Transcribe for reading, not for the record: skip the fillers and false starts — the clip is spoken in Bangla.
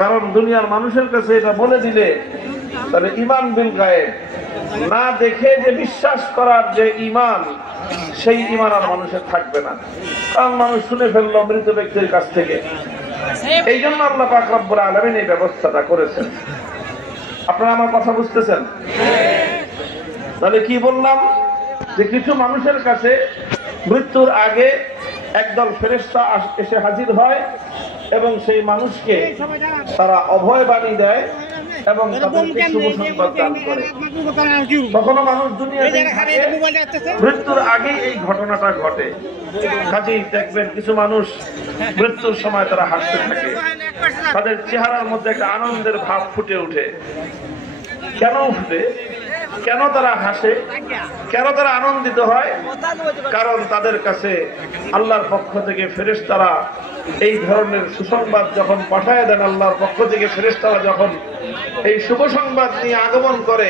কারণ দুনিয়ার মানুষের কাছে এটা বলে দিলে তাহলে ঈমান বিল গায়েব না দেখে যে বিশ্বাস করার যে ঈমান, সেই ঈমান আর মানুষের থাকবে না। কারণ মানুষ শুনে ফেললো মৃত ব্যক্তির কাছ থেকে। এই জন্য আল্লাহ পাক রব্বুল আলামিন এই ব্যবস্থাটা করেছেন। আপনারা আমার কথা বুঝতেছেন? তাহলে কি বললাম, যে কিছু মানুষের কাছে মৃত্যুর আগে একদল ফেরেশতা এসে হাজির হয় এবং সেই মানুষকে তারা অভয় বাণী দেয় এবং তাদেরকে শুভ সংবাদ দান করে। কখনো মানুষ দুনিয়াতে মৃত্যুর আগে এই ঘটনাটা ঘটে। কাজেই দেখবেন কিছু মানুষ মৃত্যুর সময় তারা হাসতে থাকে, তাদের চেহারার মধ্যে একটা আনন্দের ভাব ফুটে ওঠে। কেন ফুটে? কেন তারা হাসে? কেন তারা আনন্দিত হয়? কারণ তাদের কাছে আল্লাহর পক্ষ থেকে ফেরেশতারা এই ধরনের সুসংবাদ যখন পাঠায় দেন, আল্লাহর পক্ষ থেকে ফেরেশতারা যখন এই শুভ সংবাদ নিয়ে আগমন করে,